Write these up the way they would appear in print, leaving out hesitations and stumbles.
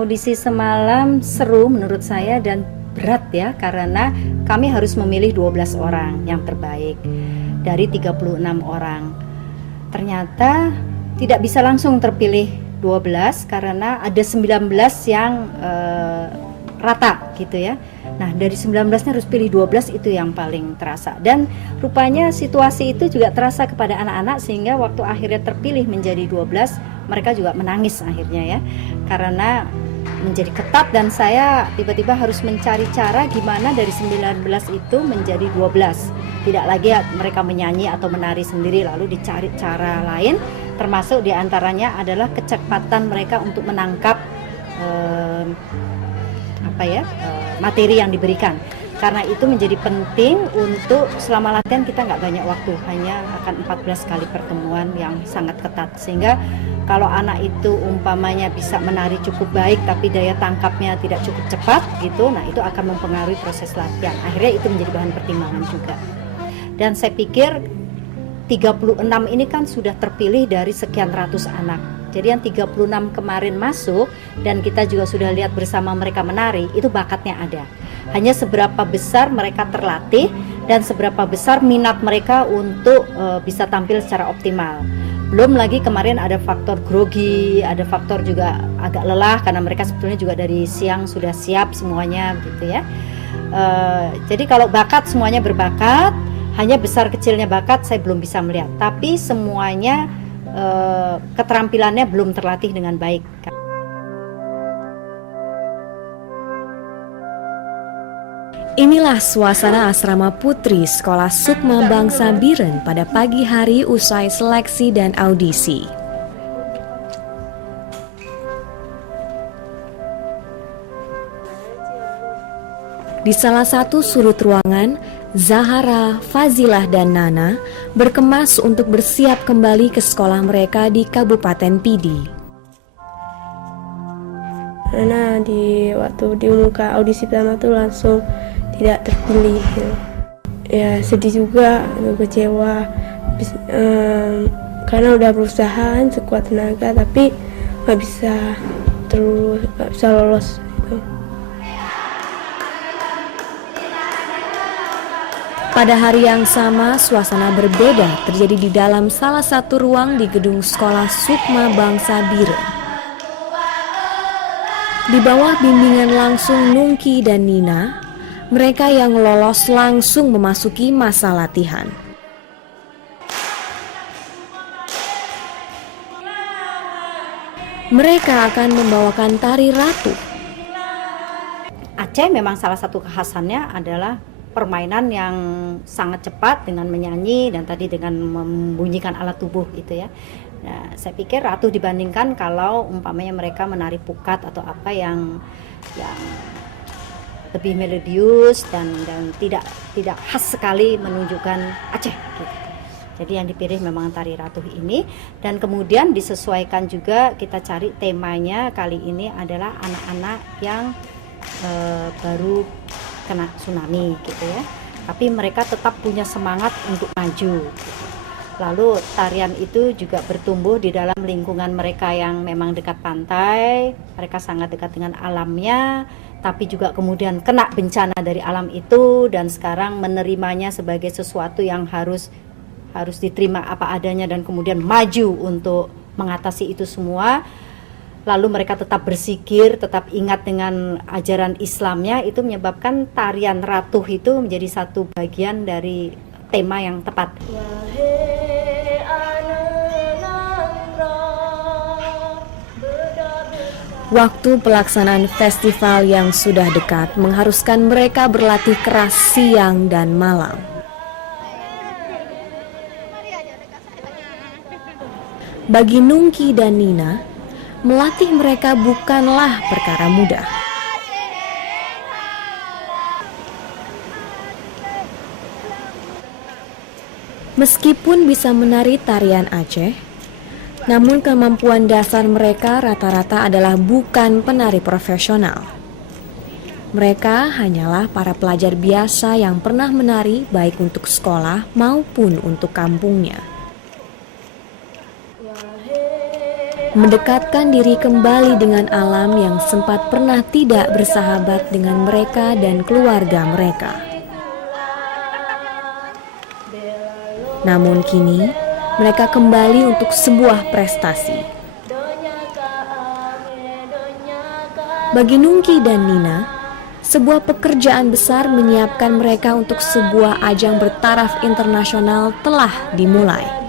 Audisi semalam seru menurut saya dan berat ya, karena kami harus memilih 12 orang yang terbaik dari 36 orang. Ternyata tidak bisa langsung terpilih 12 karena ada 19 yang rata gitu ya. Nah, dari 19-nya harus pilih 12, itu yang paling terasa. Dan rupanya situasi itu juga terasa kepada anak-anak, sehingga waktu akhirnya terpilih menjadi 12, mereka juga menangis akhirnya ya. Karena menjadi ketat dan saya tiba-tiba harus mencari cara gimana dari 19 itu menjadi 12. Tidak lagi mereka menyanyi atau menari sendiri, lalu dicari cara lain, termasuk diantaranya adalah kecepatan mereka untuk menangkap materi yang diberikan. Karena itu menjadi penting untuk selama latihan kita nggak banyak waktu, hanya akan 14 kali pertemuan yang sangat ketat. Sehingga kalau anak itu umpamanya bisa menari cukup baik tapi daya tangkapnya tidak cukup cepat gitu, nah itu akan mempengaruhi proses latihan. Akhirnya itu menjadi bahan pertimbangan juga. Dan saya pikir 36 ini kan sudah terpilih dari sekian ratus anak. Jadi yang 36 kemarin masuk dan kita juga sudah lihat bersama mereka menari, itu bakatnya ada. Hanya seberapa besar mereka terlatih dan seberapa besar minat mereka untuk bisa tampil secara optimal. Belum lagi kemarin ada faktor grogi, ada faktor juga agak lelah karena mereka sebetulnya juga dari siang sudah siap semuanya gitu ya. Jadi kalau bakat semuanya berbakat, hanya besar kecilnya bakat saya belum bisa melihat. Tapi semuanya keterampilannya belum terlatih dengan baik. Inilah suasana asrama putri Sekolah Sukma Bangsa Biren pada pagi hari usai seleksi dan audisi. Di salah satu sudut ruangan, Zahara, Fazilah, dan Nana berkemas untuk bersiap kembali ke sekolah mereka di Kabupaten Pidi. Karena waktu diumumkan audisi pertama tuh langsung tidak terpilih. Ya sedih juga, kecewa, karena udah berusaha sekuat tenaga tapi nggak bisa lolos. Pada hari yang sama, suasana berbeda terjadi di dalam salah satu ruang di gedung Sekolah Sukma Bangsa Biren. Di bawah bimbingan langsung Nungki dan Nina, mereka yang lolos langsung memasuki masa latihan. Mereka akan membawakan tari ratu. Aceh memang salah satu kekhasannya adalah permainan yang sangat cepat dengan menyanyi dan tadi dengan membunyikan alat tubuh gitu ya. Nah, saya pikir ratu dibandingkan kalau umpamanya mereka menari pukat atau apa yang lebih melodius dan tidak khas sekali menunjukkan Aceh gitu. Jadi yang dipilih memang tari ratu ini, dan kemudian disesuaikan juga, kita cari temanya kali ini adalah anak-anak yang baru kena tsunami gitu ya, tapi mereka tetap punya semangat untuk maju gitu. Lalu tarian itu juga bertumbuh di dalam lingkungan mereka yang memang dekat pantai, mereka sangat dekat dengan alamnya, tapi juga kemudian kena bencana dari alam itu dan sekarang menerimanya sebagai sesuatu yang harus diterima apa adanya dan kemudian maju untuk mengatasi itu semua. Lalu mereka tetap bersikir, tetap ingat dengan ajaran Islamnya, itu menyebabkan tarian ratuh itu menjadi satu bagian dari tema yang tepat. Waktu pelaksanaan festival yang sudah dekat mengharuskan mereka berlatih keras siang dan malam. Bagi Nungki dan Nina, melatih mereka bukanlah perkara mudah. Meskipun bisa menari tarian Aceh, namun kemampuan dasar mereka rata-rata adalah bukan penari profesional. Mereka hanyalah para pelajar biasa yang pernah menari baik untuk sekolah maupun untuk kampungnya. mendekatkan diri kembali dengan alam yang sempat pernah tidak bersahabat dengan mereka dan keluarga mereka. Namun kini, mereka kembali untuk sebuah prestasi. Bagi Nungki dan Nina, sebuah pekerjaan besar menyiapkan mereka untuk sebuah ajang bertaraf internasional telah dimulai.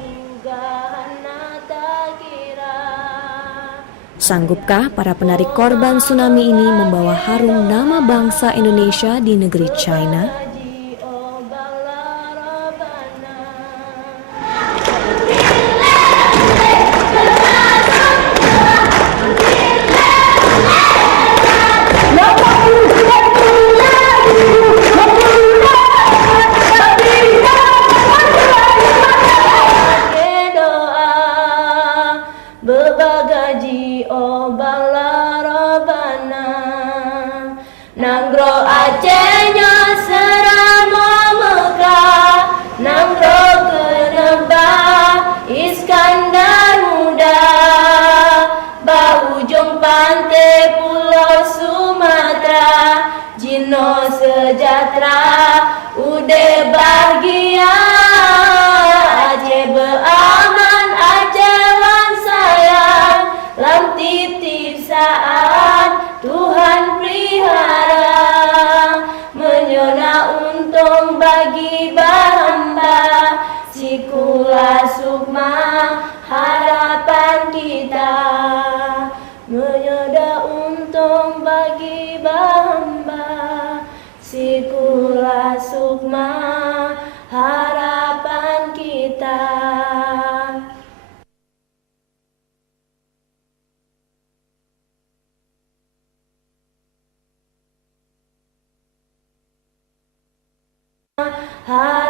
Sanggupkah para penari korban tsunami ini membawa harum nama bangsa Indonesia di negeri China? Bebagaji obala robana Nanggro Acehnya serama Mekah Nanggro kenebah Iskandar muda Bahujung pantai Pulau Sumatera Jino sejahtera Ude bahagia Aceh beraman Aceh wan sayang Lam titip saat Tuhan pelihara Menyona untung bagi bahamba Sikula sukma harapan kita Menyona untung bagi bahamba Sikula sukma harapan kita. Ha